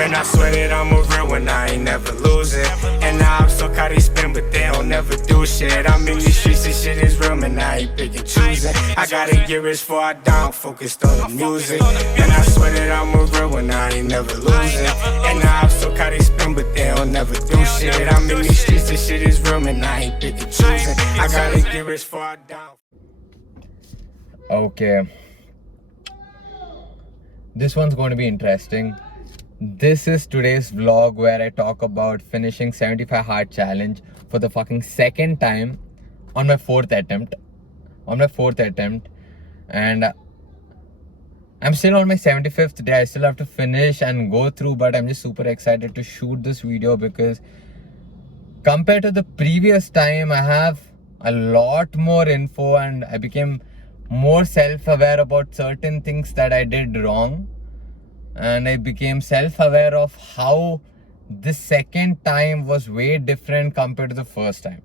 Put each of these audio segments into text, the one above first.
Man, I swear that I'm a real one, I ain't never losing. And now I'm so caught they spin, but they don't never do shit. I'm in these streets, this shit is real, man, I ain't picking choosing. I gotta get rich before I down, focused on the music. And I swear that I'm a real one, I ain't never losing. And now I'm so caught they spin, but they don't never do shit. I'm in these streets, this shit is real, man, I ain't picking choosing. I gotta get rich before I down. Okay. This one's going to be interesting. This is today's vlog where I talk about finishing 75 hard challenge for the fucking second time on my fourth attempt. And I'm still on my 75th day. I still have to finish and go through, but I'm just super excited to shoot this video because compared to the previous time, I have a lot more info and I became more self-aware about certain things that I did wrong. And I became self-aware of how the second time was way different compared to the first time.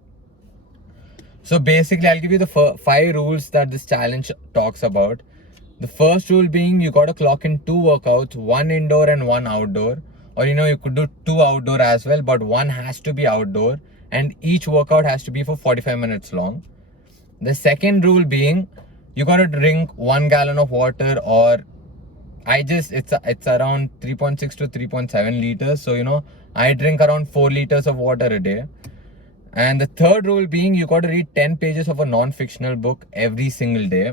So basically, I'll give you the 5 rules that this challenge talks about. The first rule being you got to clock in 2 workouts, 1 indoor and 1 outdoor. Or you could do 2 outdoor as well, but 1 has to be outdoor. And each workout has to be for 45 minutes long. The second rule being you got to drink 1 gallon of water, or it's around 3.6 to 3.7 liters. So, I drink around 4 liters of water a day. And the third rule being you got to read 10 pages of a non-fictional book every single day.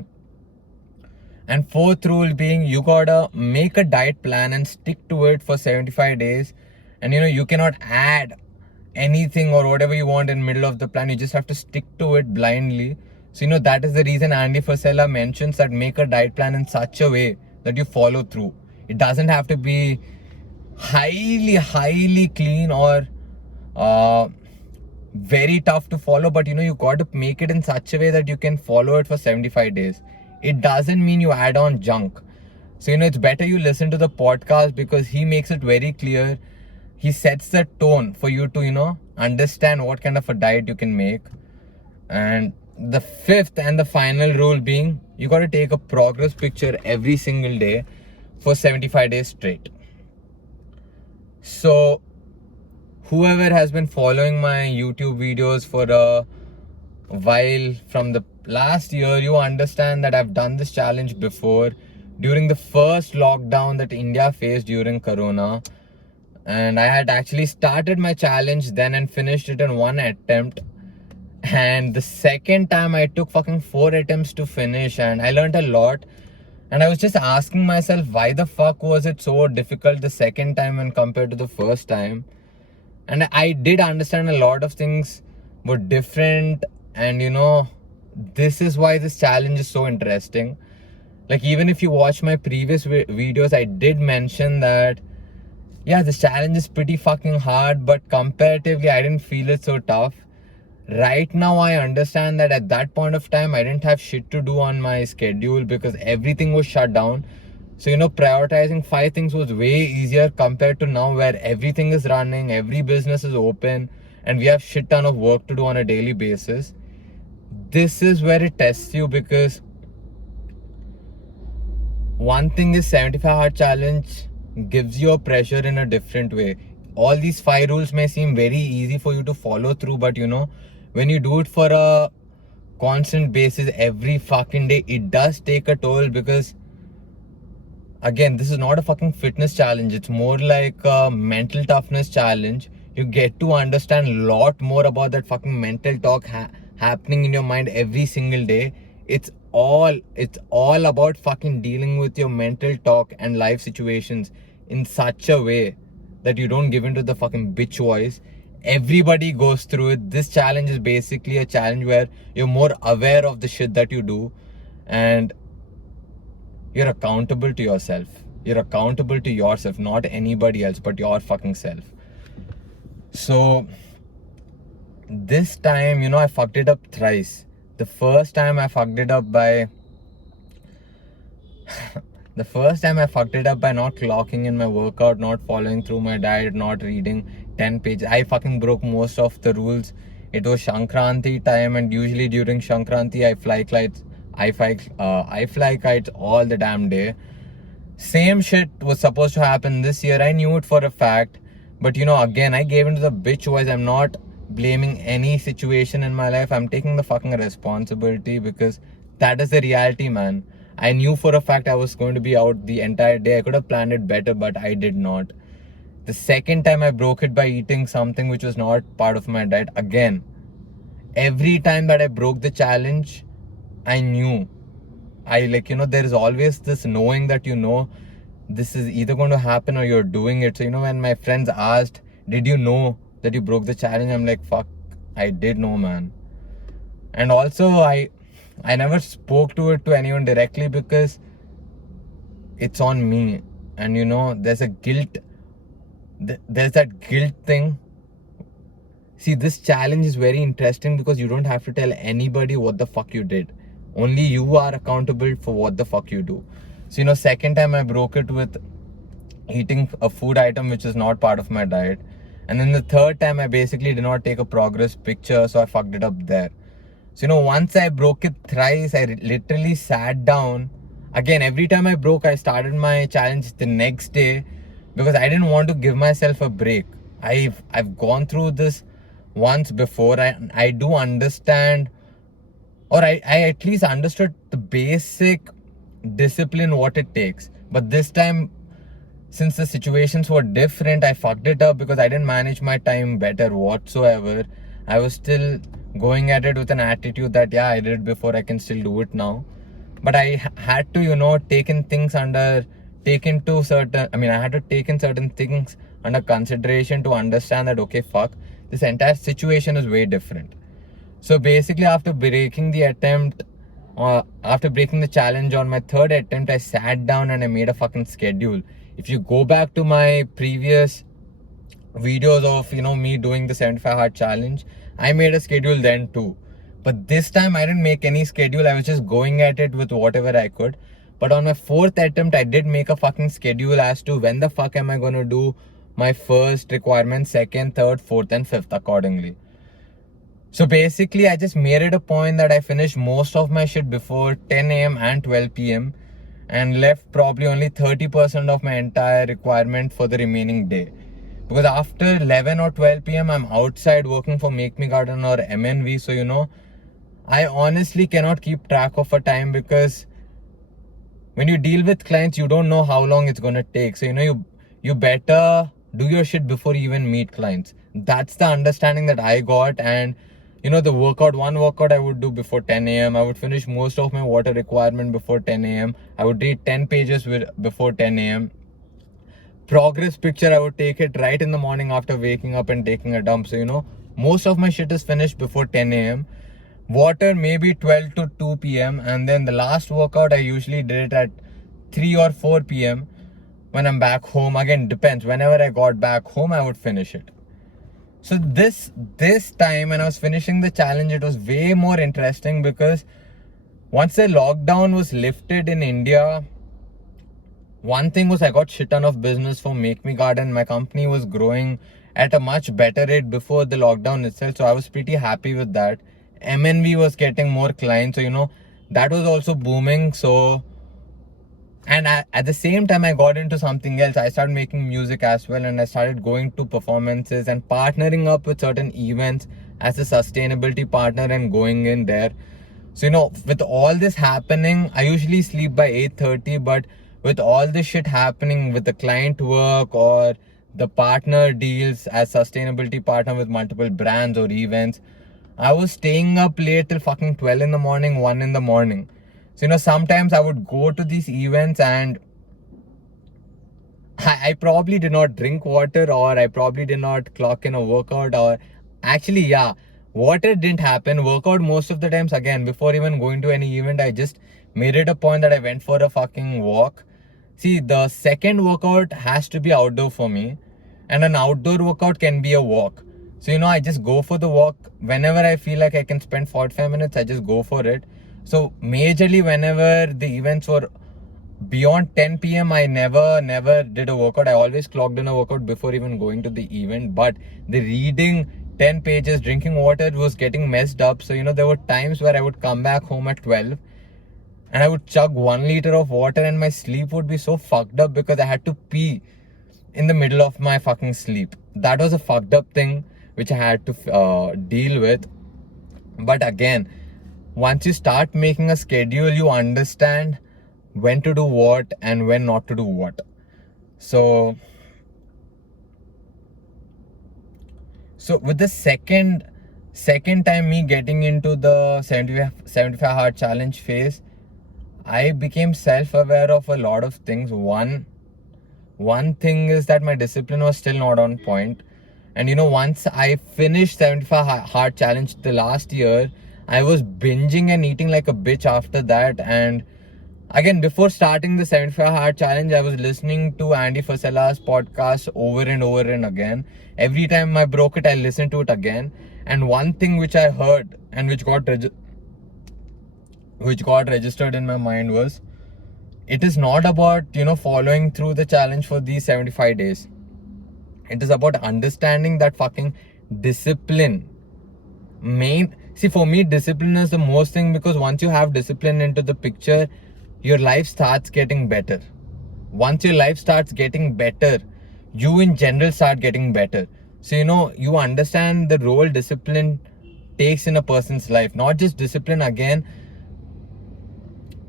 And fourth rule being you got to make a diet plan and stick to it for 75 days. And, you cannot add anything or whatever you want in middle of the plan. You just have to stick to it blindly. So, that is the reason Andy Frisella mentions that make a diet plan in such a way that you follow through. It doesn't have to be highly clean or very tough to follow, but you got to make it in such a way that you can follow it for 75 days. It doesn't mean you add on junk. So, it's better you listen to the podcast because he makes it very clear. He sets the tone for you to, understand what kind of a diet you can make. And the fifth and the final rule being you got to take a progress picture every single day for 75 days straight. So whoever has been following my YouTube videos for a while from the last year, you understand that I've done this challenge before during the first lockdown that India faced during Corona. And I had actually started my challenge then and finished it in 1 attempt. And the second time I took fucking 4 attempts to finish, and I learned a lot. And I was just asking myself, why the fuck was it so difficult the second time when compared to the first time? And I did understand a lot of things were different. And this is why this challenge is so interesting. Like, even if you watch my previous videos, I did mention that this challenge is pretty fucking hard, but comparatively I didn't feel it so tough. Right now, I understand that at that point of time, I didn't have shit to do on my schedule because everything was shut down. So, prioritizing 5 things was way easier compared to now where everything is running, every business is open, and we have shit ton of work to do on a daily basis. This is where it tests you because one thing is 75 hard challenge gives you a pressure in a different way. All these 5 rules may seem very easy for you to follow through, but when you do it for a constant basis every fucking day, it does take a toll because, again, this is not a fucking fitness challenge. It's more like a mental toughness challenge. You get to understand a lot more about that fucking mental talk happening in your mind every single day. It's all about fucking dealing with your mental talk and life situations in such a way that you don't give into the fucking bitch voice. Everybody goes through it. This challenge is basically a challenge where you're more aware of the shit that you do and you're accountable to yourself. You're accountable to yourself, not anybody else, but your fucking self. So this time, I fucked it up thrice. The first time I fucked it up by not clocking in my workout, not following through my diet, not reading 10 pages. I fucking broke most of the rules. It was Shankranti time, and usually during Shankranti I fly kites all the damn day. Same shit was supposed to happen this year. I knew it for a fact. But again, I gave into the bitch voice. I'm not blaming any situation in my life. I'm taking the fucking responsibility because that is the reality, man. I knew for a fact I was going to be out the entire day. I could have planned it better, but I did not. The second time I broke it by eating something which was not part of my diet, again, every time that I broke the challenge, I knew. There is always this knowing that this is either going to happen or you're doing it. So, when my friends asked, did you know that you broke the challenge? I'm like, fuck, I did know, man. And also, I never spoke to it to anyone directly because it's on me. And, there's a guilt. There's that guilt thing. See, this challenge is very interesting because you don't have to tell anybody what the fuck you did. Only you are accountable for what the fuck you do. So, second time I broke it with eating a food item which is not part of my diet. And then the third time I basically did not take a progress picture, so I fucked it up there. So, once I broke it thrice, I literally sat down. Again, every time I broke, I started my challenge the next day because I didn't want to give myself a break. I've gone through this once before. I do understand, or I at least understood the basic discipline, what it takes. But this time, since the situations were different, I fucked it up because I didn't manage my time better whatsoever. I was still going at it with an attitude that, yeah, I did it before, I can still do it now. But I had to, I had to take in certain things under consideration to understand that, okay, fuck, this entire situation is way different. So basically, after breaking the challenge on my third attempt, I sat down and I made a fucking schedule. If you go back to my previous videos of, me doing the 75 hard challenge, I made a schedule then too. But this time I didn't make any schedule. I was just going at it with whatever I could. But on my fourth attempt, I did make a fucking schedule as to when the fuck am I going to do my first requirement, second, third, fourth and fifth accordingly. So basically, I just made it a point that I finished most of my shit before 10 a.m. and 12 p.m. and left probably only 30% of my entire requirement for the remaining day. Because after 11 or 12 p.m., I'm outside working for Make Me Garden or MNV. So, I honestly cannot keep track of a time because when you deal with clients, you don't know how long it's going to take. So, you better do your shit before you even meet clients. That's the understanding that I got. And the one workout I would do before 10 a.m. I would finish most of my water requirement before 10 a.m. I would read 10 pages before 10 a.m. Progress picture, I would take it right in the morning after waking up and taking a dump. So, most of my shit is finished before 10 a.m. Water maybe 12 to 2 p.m. And then the last workout, I usually did it at 3 or 4 p.m. when I'm back home. Again, depends. Whenever I got back home, I would finish it. So this time when I was finishing the challenge, it was way more interesting because once the lockdown was lifted in India, one thing was I got shit ton of business for Make Me Garden. My company was growing at a much better rate before the lockdown itself. So I was pretty happy with that. MNV was getting more clients. So, that was also booming. So, and at the same time, I got into something else. I started making music as well, and I started going to performances and partnering up with certain events as a sustainability partner and going in there. So, with all this happening, I usually sleep by 8:30, but with all this shit happening with the client work or the partner deals as sustainability partner with multiple brands or events, I was staying up late till fucking 12 in the morning, 1 in the morning. So, sometimes I would go to these events and I probably did not drink water, or I probably did not clock in a workout, or actually, yeah, water didn't happen. Workout most of the times, again, before even going to any event, I just made it a point that I went for a fucking walk. See, the second workout has to be outdoor for me, and an outdoor workout can be a walk. So, I just go for the walk. Whenever I feel like I can spend 45 minutes, I just go for it. So, majorly, whenever the events were beyond 10 p.m., I never did a workout. I always clocked in a workout before even going to the event. But the reading 10 pages, drinking water was getting messed up. So, there were times where I would come back home at 12. and I would chug 1 liter of water, and my sleep would be so fucked up because I had to pee in the middle of my fucking sleep. That was a fucked up thing which I had to deal with. But again, once you start making a schedule, you understand when to do what and when not to do what. So with the second time me getting into the 75 hard challenge phase, I became self-aware of a lot of things. One thing is that my discipline was still not on point. And once I finished 75 hard challenge the last year, I was binging and eating like a bitch after that. And again, before starting the 75 hard challenge, I was listening to Andy Frasella's podcast over and over and again. Every time I broke it, I listened to it again. And one thing which I heard and which got registered in my mind was, it is not about following through the challenge for these 75 days. It is about understanding that fucking discipline. See, for me, discipline is the most thing, because once you have discipline into the picture, your life starts getting better. Once your life starts getting better, you in general start getting better. So you understand the role discipline takes in a person's life. Not just discipline, again,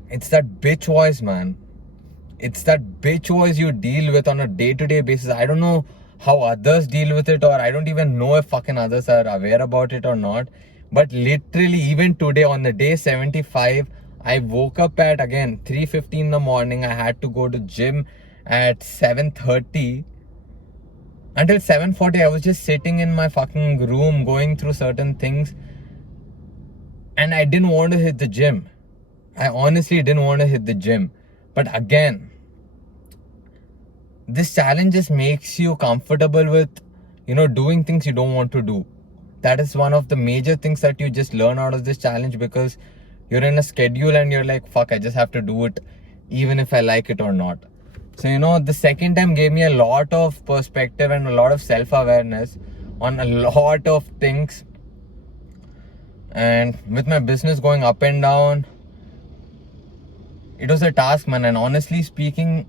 it's that bitch voice, man. It's that bitch voice you deal with on a day-to-day basis. I don't know how others deal with it, or I don't even know if fucking others are aware about it or not. But literally, even today on the day 75, I woke up at, again, 3:15 in the morning. I had to go to gym at 7:30. Until 7:40, I was just sitting in my fucking room going through certain things. And I didn't want to hit the gym. I honestly didn't want to hit the gym. But again, this challenge just makes you comfortable with, doing things you don't want to do. That is one of the major things that you just learn out of this challenge, because you're in a schedule and you're like, fuck, I just have to do it even if I like it or not. So, the second time gave me a lot of perspective and a lot of self-awareness on a lot of things. And with my business going up and down, it was a task, man. And honestly speaking,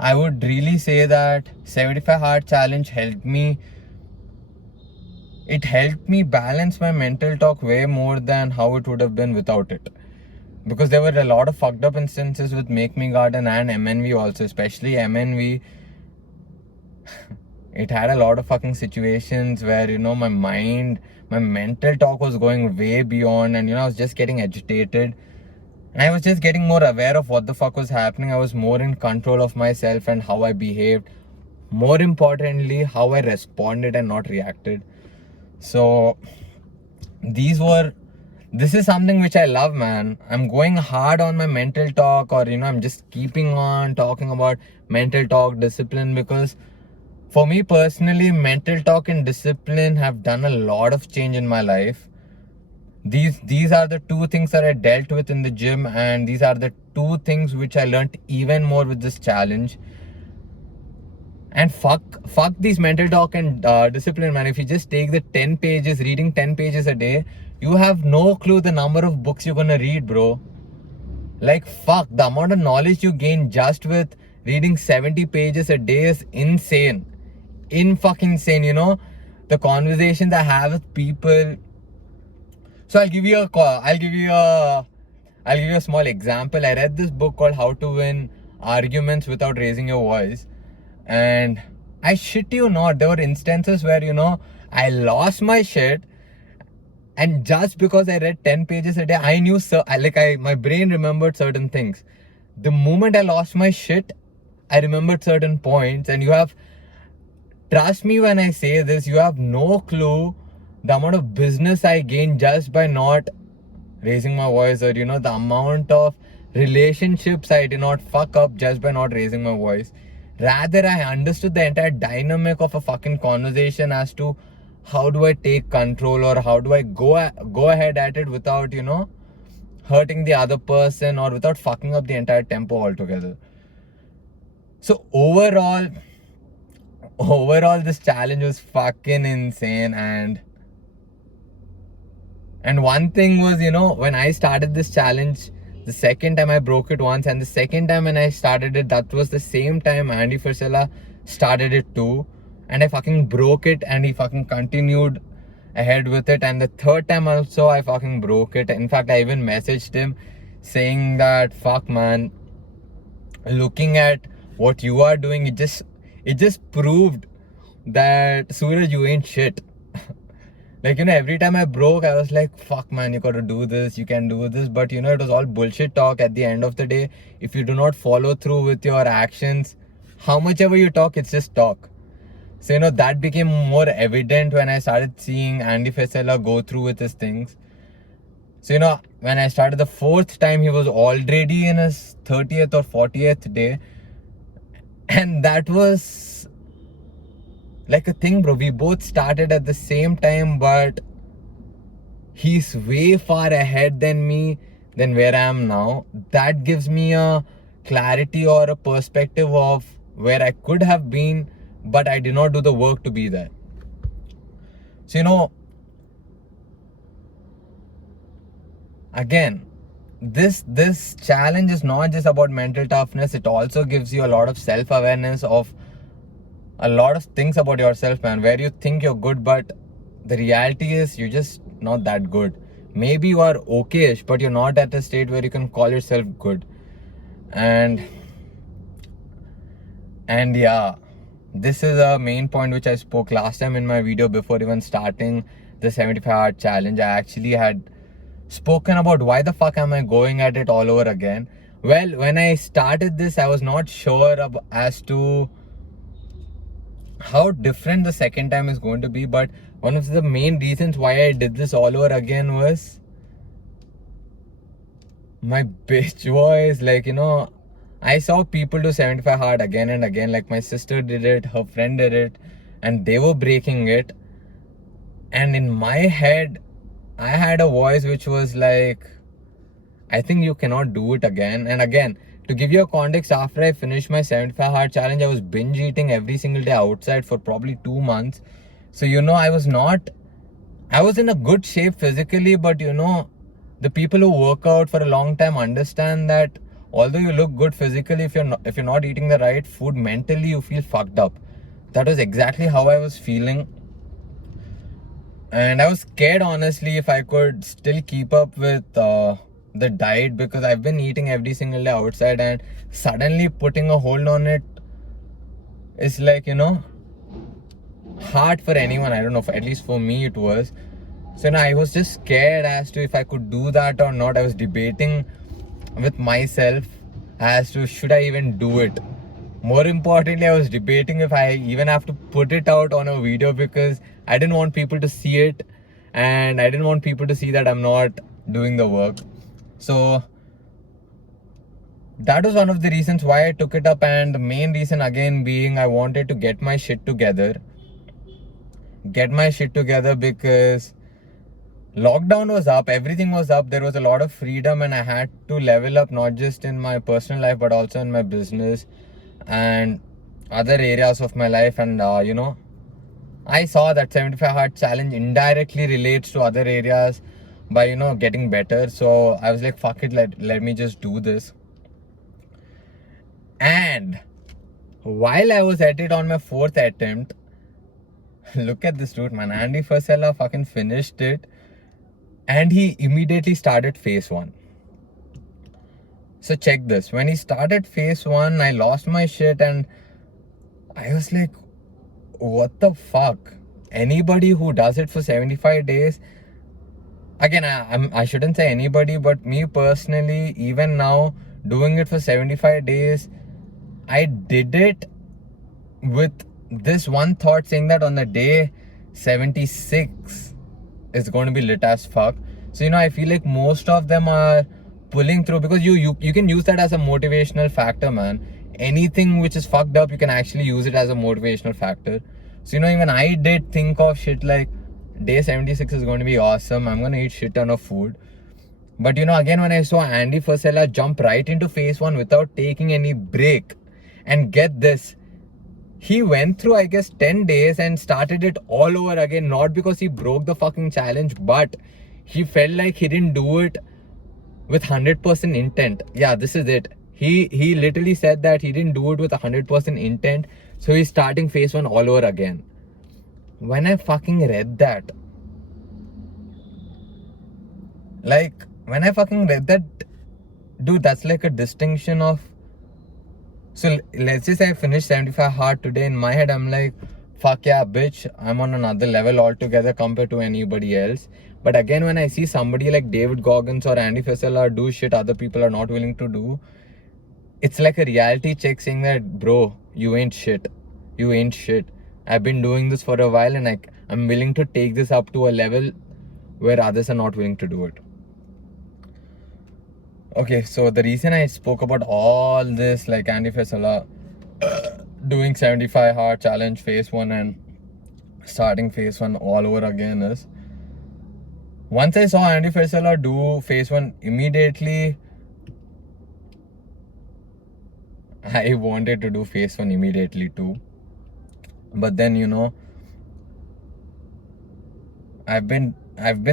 I would really say that 75 hard challenge helped me. It helped me balance my mental talk way more than how it would have been without it. Because there were a lot of fucked up instances with Make Me Garden and MNV also, especially MNV. It had a lot of fucking situations where, my mental talk was going way beyond, and, I was just getting agitated. And I was just getting more aware of what the fuck was happening. I was more in control of myself and how I behaved. More importantly, how I responded and not reacted. So, this is something which I love, man. I'm going hard on my mental talk, or, I'm just keeping on talking about mental talk, discipline, because for me personally, mental talk and discipline have done a lot of change in my life. These are the two things that I dealt with in the gym, and these are the two things which I learned even more with this challenge. And fuck these mental talk and discipline, man. If you just take the 10 pages, reading 10 pages a day, you have no clue the number of books you're gonna read, bro. Like, fuck, the amount of knowledge you gain just with reading 70 pages a day is insane. Fucking insane, the conversations I have with people. So I'll give you a small example. I read this book called How to Win Arguments Without Raising Your Voice. And I shit you not, there were instances where, I lost my shit. And just because I read 10 pages a day, I knew, my brain remembered certain things. The moment I lost my shit, I remembered certain points. And trust me when I say this, you have no clue the amount of business I gained just by not raising my voice, or, the amount of relationships I did not fuck up just by not raising my voice. Rather, I understood the entire dynamic of a fucking conversation as to how do I take control, or how do I go ahead at it without, hurting the other person, or without fucking up the entire tempo altogether. So overall, this challenge was fucking insane. And one thing was, when I started this challenge, The second time I broke it once, and the second time when I started it, that was the same time Andy Frisella started it too. And I fucking broke it, and he fucking continued ahead with it. And the third time also, I fucking broke it. In fact, I even messaged him saying that, fuck man, looking at what you are doing, it just proved that Suraj, you ain't shit. Like, you know, every time I broke, I was like, fuck man, you gotta do this, you can do this. But you know, it was all bullshit talk at the end of the day. If you do not follow through with your actions, how much ever you talk, it's just talk. So, you know, that became more evident when I started seeing Andy Frisella go through with his things. So, you know, when I started the fourth time, he was already in his 30th or 40th day. And that was like a thing, bro. We both started at the same time, but he's way far ahead than me, than where I am now. That gives me a clarity or a perspective of where I could have been, but I did not do the work to be there. So, you know, again, this challenge is not just about mental toughness. It also gives you a lot of self-awareness of a lot of things about yourself, man, where you think you're good, but the reality is you're just not that good. Maybe you are okay-ish, but you're not at a state where you can call yourself good. And yeah, this is a main point which I spoke last time in my video before even starting the 75 hard challenge. I actually had spoken about why the fuck am I going at it all over again. Well, when I started this, I was not sure as to how different the second time is going to be, but one of the main reasons why I did this all over again was my bitch voice. Like, you know, I saw people do 75 hard again and again. Like, my sister did it, her friend did it, and they were breaking it. And in my head, I had a voice which was like, I think you cannot do it again. And again, to give you a context, after I finished my 75 hard challenge, I was binge eating every single day outside for probably 2 months. So, you know, I was in a good shape physically, but you know, the people who work out for a long time understand that although you look good physically, if you're not eating the right food, mentally you feel fucked up. That was exactly how I was feeling. And I was scared, honestly, if I could still keep up with the diet, because I've been eating every single day outside, and suddenly putting a hold on it is like, you know, hard for anyone. I don't know, at least for me it was. So, you know, I was just scared as to if I could do that or not. I was debating with myself as to should I even do it. More importantly, I was debating if I even have to put it out on a video, because I didn't want people to see it, and I didn't want people to see that I'm not doing the work. So that was one of the reasons why I took it up, and the main reason again being I wanted to get my shit together because lockdown was up, everything was up, there was a lot of freedom, and I had to level up, not just in my personal life but also in my business and other areas of my life. And you know, I saw that 75 hard challenge indirectly relates to other areas by, you know, getting better. So I was like, fuck it, let me just do this. And while I was at it on my fourth attempt, look at this dude, man, Andy Frisella fucking finished it, and he immediately started phase 1. So check this. When he started phase 1, I lost my shit, and I was like, what the fuck? Anybody who does it for 75 days, again, I shouldn't say anybody, but me personally, even now, doing it for 75 days, I did it with this one thought, saying that on the day 76 is going to be lit as fuck. So, you know, I feel like most of them are pulling through, because you can use that as a motivational factor, man. Anything which is fucked up, you can actually use it as a motivational factor. So, you know, even I did think of shit like day 76 is going to be awesome, I'm going to eat shit ton of food. But, you know, again, when I saw Andy Frisella jump right into phase 1 without taking any break, and get this, he went through, I guess, 10 days and started it all over again. Not because he broke the fucking challenge, but he felt like he didn't do it with 100% intent. Yeah, this is it. He literally said that he didn't do it with 100% intent, so he's starting phase 1 all over again. When I fucking read that, dude, that's like a distinction of. So let's just say I finished 75 hard today. In my head, I'm like, fuck yeah, bitch, I'm on another level altogether compared to anybody else. But again, when I see somebody like David Goggins or Andy Frisella do shit other people are not willing to do, it's like a reality check saying that, bro, you ain't shit. You ain't shit. I've been doing this for a while, and I'm willing to take this up to a level where others are not willing to do it. Okay, so the reason I spoke about all this, like Andy Frisella doing 75 hard challenge phase 1 and starting phase 1 all over again, is once I saw Andy Frisella do phase 1, immediately I wanted to do phase 1 immediately too. But then, you know, I've been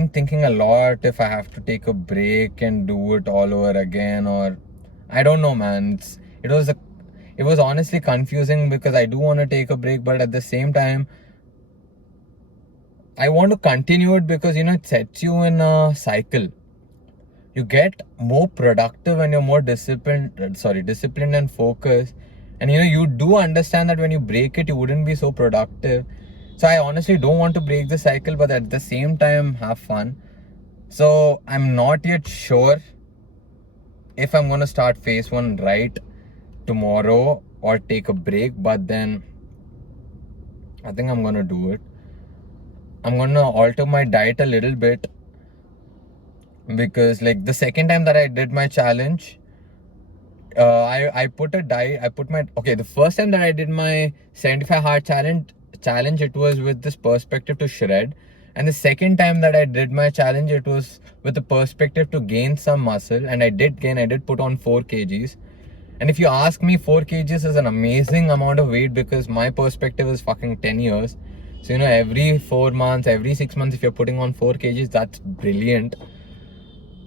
thinking a lot if I have to take a break and do it all over again, or I don't know, man. It was honestly confusing because I do want to take a break, but at the same time I want to continue it because, you know, it sets you in a cycle. You get more productive when you're more disciplined and focused. And, you know, you do understand that when you break it, you wouldn't be so productive. So I honestly don't want to break the cycle, but at the same time, have fun. So I'm not yet sure if I'm going to start phase 1 right tomorrow or take a break. But then I think I'm going to do it. I'm going to alter my diet a little bit. Because like the second time that I did my challenge, the first time that I did my 75 hard challenge, it was with this perspective to shred. And the second time that I did my challenge, it was with the perspective to gain some muscle. And I did put on 4 kgs. And if you ask me, 4 kgs is an amazing amount of weight because my perspective is fucking 10 years. So, you know, every 4 months, every 6 months, if you're putting on 4 kgs, that's brilliant.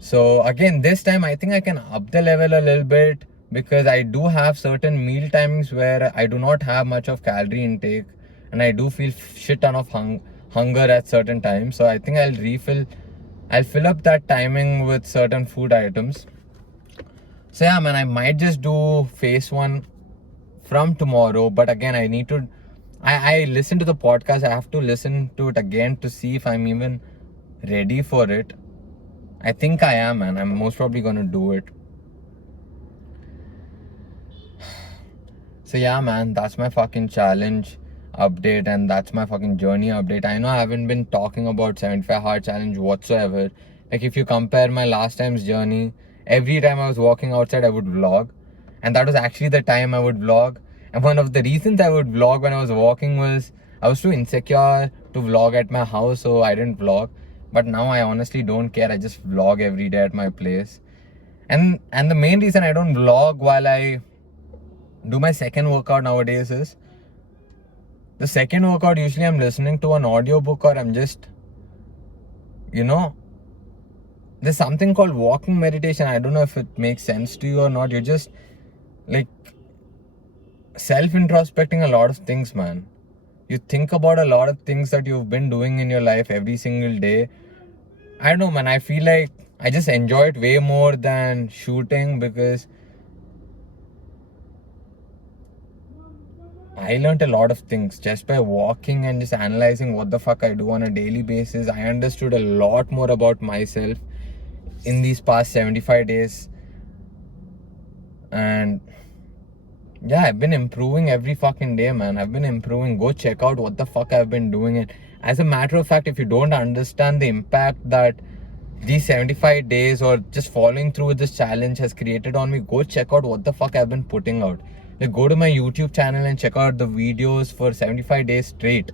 So again, this time I think I can up the level a little bit because I do have certain meal timings where I do not have much of calorie intake and I do feel shit ton of hunger at certain times. So I think I'll fill up that timing with certain food items. So yeah, man, I might just do phase 1 from tomorrow. But again, I listened to the podcast. I have to listen to it again to see if I'm even ready for it. I think I am, man. I'm most probably gonna do it. So yeah, man, that's my fucking challenge update and that's my fucking journey update. I know I haven't been talking about 75 hard challenge whatsoever. Like if you compare my last time's journey, every time I was walking outside, I would vlog. And that was actually the time I would vlog. And one of the reasons I would vlog when I was walking was I was too insecure to vlog at my house, so I didn't vlog. But now I honestly don't care. I just vlog every day at my place. And the main reason I don't vlog while I do my second workout nowadays is the second workout usually I'm listening to an audiobook or I'm just, you know, there's something called walking meditation. I don't know if it makes sense to you or not. You're just like self-introspecting a lot of things, man. You think about a lot of things that you've been doing in your life every single day. I don't know, man. I feel like I just enjoy it way more than shooting because I learned a lot of things just by walking and just analyzing what the fuck I do on a daily basis. I understood a lot more about myself in these past 75 days. And yeah, I've been improving every fucking day, man. I've been improving. Go check out what the fuck I've been doing. And as a matter of fact, if you don't understand the impact that these 75 days or just following through with this challenge has created on me, go check out what the fuck I've been putting out. Like, go to my YouTube channel and check out the videos for 75 days straight.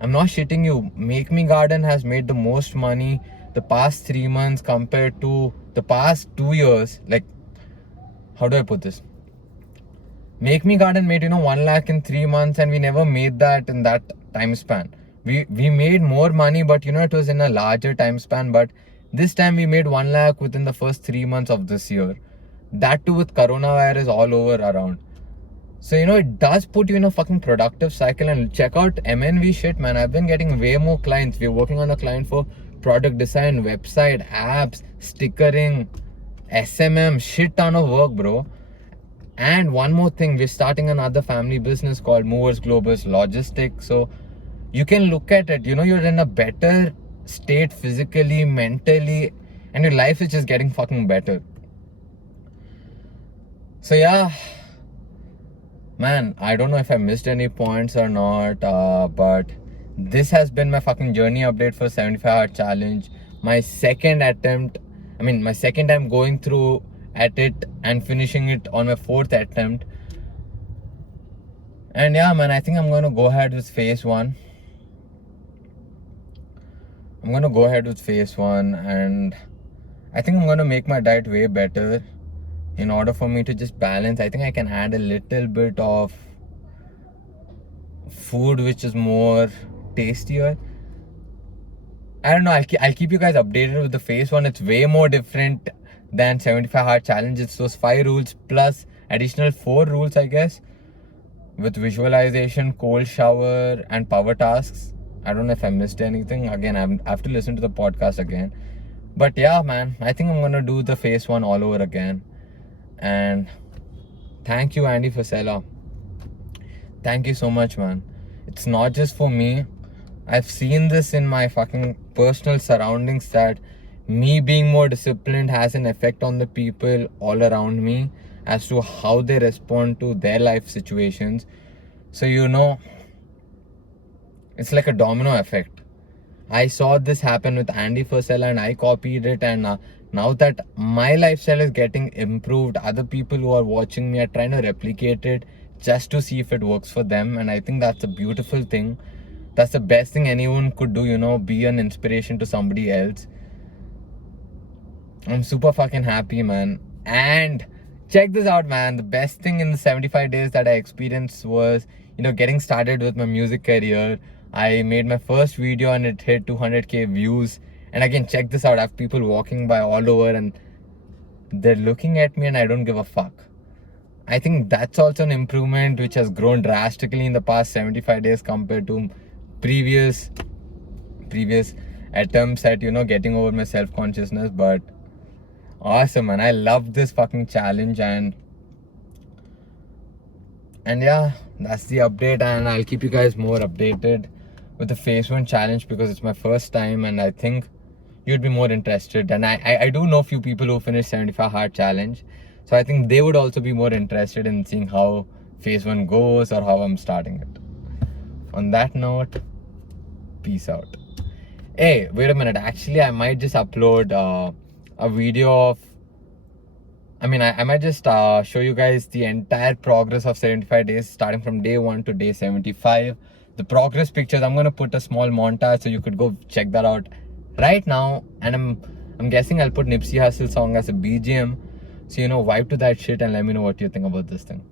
I'm not shitting you. Make Me Garden has made the most money the past 3 months compared to the past 2 years. Like, how do I put this? Make Me Garden made, 1 lakh in 3 months and we never made that in that time span. We made more money, but it was in a larger time span. But This time we made 1 lakh within the first 3 months of this year. That too with coronavirus all over around. So, it does put you in a fucking productive cycle. And check out MNV shit, man. I've been getting way more clients. We're working on a client for product design, website, apps, stickering, SMM, shit ton of work, bro. And one more thing, we're starting another family business called Movers Globus Logistics. So you can look at it, you're in a better state physically, mentally, and your life is just getting fucking better. So yeah, man, I don't know if I missed any points or not, but this has been my fucking journey update for 75-hour challenge. My second time going through at it and finishing it on my 4th attempt. And yeah, man, I think I'm going to go ahead with phase 1. And I think I'm going to make my diet way better in order for me to just balance. I think I can add a little bit of food which is more tastier. I don't know, I'll keep you guys updated with the phase 1. It's way more different than 75-hour challenge. It's those 5 rules plus additional 4 rules, I guess, with visualization, cold shower, and power tasks. I don't know if I missed anything. Again, I have to listen to the podcast again. But yeah, man, I think I'm gonna do the phase 1 all over again. And thank you, Andy Frisella. Thank you so much, man. It's not just for me. I've seen this in my fucking personal surroundings that me being more disciplined has an effect on the people all around me as to how they respond to their life situations. So, it's like a domino effect. I saw this happen with Andy Frisella and I copied it, and now that my lifestyle is getting improved, other people who are watching me are trying to replicate it just to see if it works for them. And I think that's a beautiful thing. That's the best thing anyone could do, be an inspiration to somebody else. I'm super fucking happy, man. And check this out, man. The best thing in the 75 days that I experienced was, getting started with my music career. I made my first video and it hit 200k views. And again, check this out. I have people walking by all over and they're looking at me and I don't give a fuck. I think that's also an improvement which has grown drastically in the past 75 days compared to previous attempts at, getting over my self-consciousness. But awesome, man. I love this fucking challenge. And yeah, that's the update. And I'll keep you guys more updated with the phase 1 challenge because it's my first time and I think you'd be more interested. And I do know a few people who finished 75-hour challenge. So I think they would also be more interested in seeing how phase 1 goes or how I'm starting it. On that note, peace out. Hey, wait a minute. Actually, I might just upload a video of... I might just show you guys the entire progress of 75 days starting from day 1 to day 75. The progress pictures, I'm going to put a small montage so you could go check that out right now. And I'm guessing I'll put Nipsey Hussle song as a BGM. So, vibe to that shit and let me know what you think about this thing.